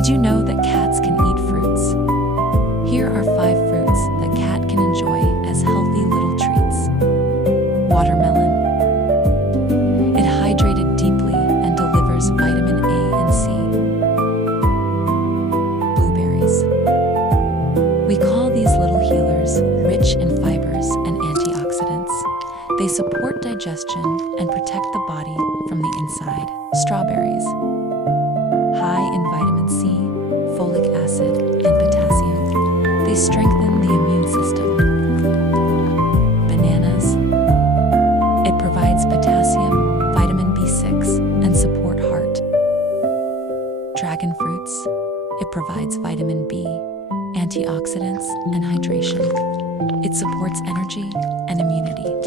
Did you know that cats can eat fruits? Here are 5 fruits that cat can enjoy as healthy little treats. Watermelon. It hydrated deeply and delivers vitamin A and C. Blueberries. We call these little healers, rich in fibers and antioxidants. They support digestion and protect the body from the inside. Strawberries. High in vitamin C, folic acid, and potassium. They strengthen the immune system. Bananas. It provides potassium, vitamin B6, and support heart. Dragon fruits. It provides vitamin B, antioxidants, and hydration. It supports energy and immunity.